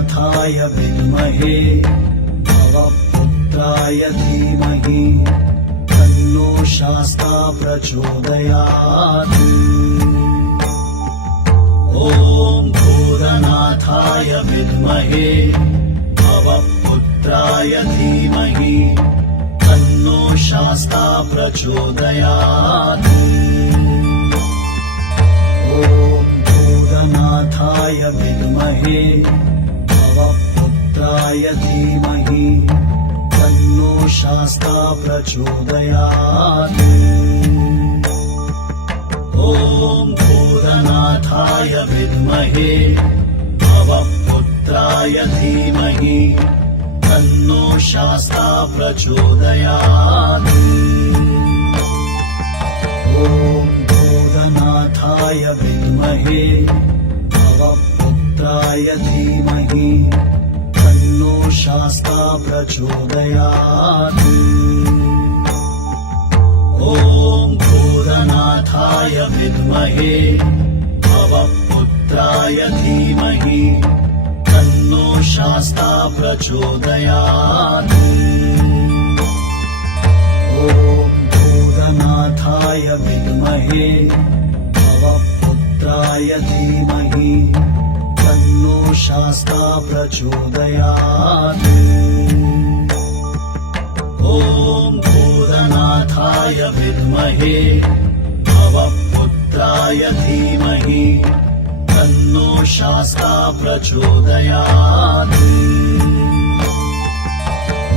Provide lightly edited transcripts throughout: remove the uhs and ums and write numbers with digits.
भूतनाथाय विद्महे भवपुत्राय धीमहि तन्नो शास्ता प्रचोदयात्। ॐ भूतनाथाय विद्महे भवपुत्राय धीमहि तन्नो शास्ता प्रचोदयात्। ॐ भूतनाथाय विद्महे भवपुत्राय धीमहि तन्नो शास्ता प्रचोदयात्। ॐ भूतनाथाय विद्महे भवपुत्राय धीमहि तन्नो शास्ता प्रचोदयात्। ॐ भूतनाथाय विद्महे भवपुत्राय धीमहि तन्नो शास्ता प्रचोदयात्। ॐ भूतनाथाय विद्महे भवपुत्राय धीमहि तन्नो शास्ता प्रचोदयात्। ॐ भूतनाथाय विद्महे भवपुत्राय धीमहि तन्नो शास्ता प्रचोदयात्। ॐ भूतनाथाय विद्महे भवपुत्राय धीमहि तन्नो शास्ता प्रचोदयात्।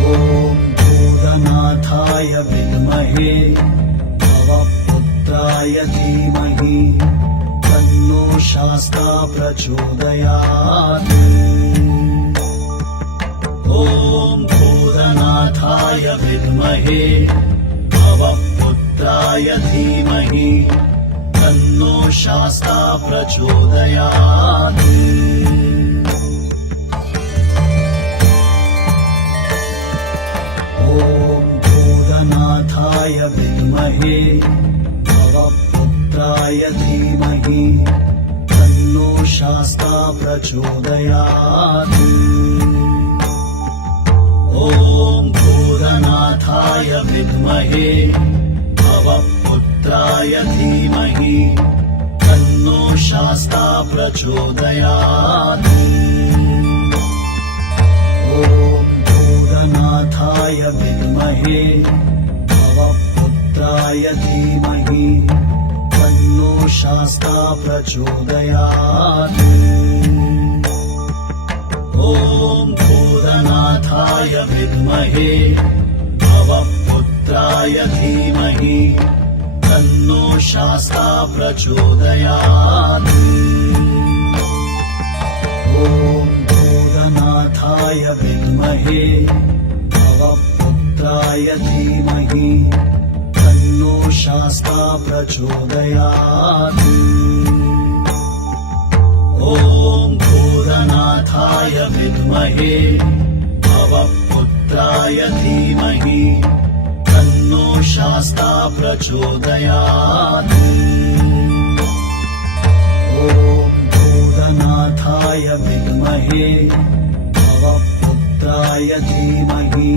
ॐ भूतनाथाय विद्महे भवपुत्राय धीमहि तन्नो शास्ता प्रचोदयात्। ॐ भूतनाथाय विद्महे भवपुत्राय धीमहि तन्नो शास्ता प्रचोदयात्। ॐ भूतनाथाय विद्महे भवपुत्राय धीमहि तन्नो शास्ता प्रचोदयात्। ॐ भूतनाथाय विद्महे भवपुत्राय धीमहि तन्नो शास्ता प्रचोदयात्। ॐ भूतनाथाय विद्महे भवपुत्राय धीमहि तन्नो शास्ता प्रचोदयात्। ॐ भूतनाथाय विद्महे भवपुत्राय धीमहि तन्नो शास्ता प्रचोदयात्। ॐ भूतनाथाय विद्महे भवपुत्राय धीमहि तन्नो शास्ता प्रचोदयात्। ॐ भूतनाथाय विद्महे भवपुत्राय धीमहि तन्नो शास्ता प्रचोदयात्। ॐ भूतनाथाय विद्महे भवपुत्राय धीमहि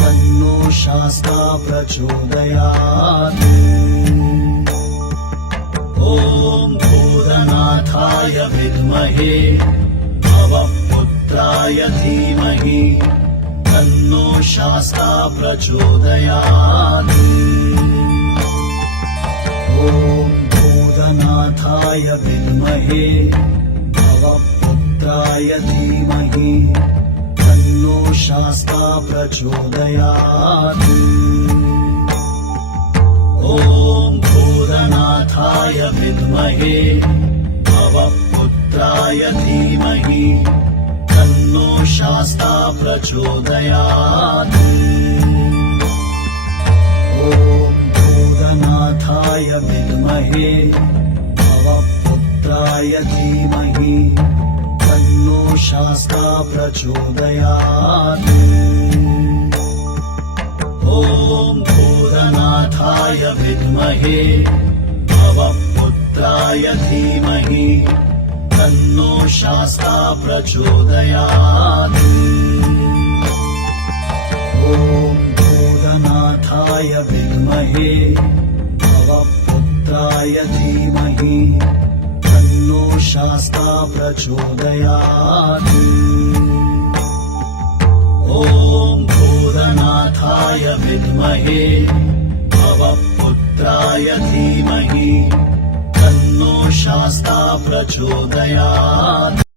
तन्नो शास्ता प्रचोदयात्। ॐ भूतनाथाय विद्महे भवपुत्राय धीमहि तन्नो शास्ता प्रचोदयात्। ॐ भूतनाथाय विद्महे भवपुत्राय धीमहि तन्नो शास्ता प्रचोदयात्। ॐ भूतनाथाय विद्महे भवपुत्राय धीमहि तन्नो शास्ता प्रचोदयात्। ॐ भूतनाथाय विद्महे भवपुत्राय धीमहि तन्नो शास्ता प्रचोदयात्। ॐ भूतनाथाय विद्महे भवपुत्राय धीमहि तन्नो शास्ता प्रचोदयात् ॐ भूतनाथाय विद्महे भवपुत्राय धीमहि तन्नो शास्ता प्रचोदयात् ॐ भूतनाथाय विद्महे भवपुत्राय धीमहि तन्नो शास्ता प्रचोदयात्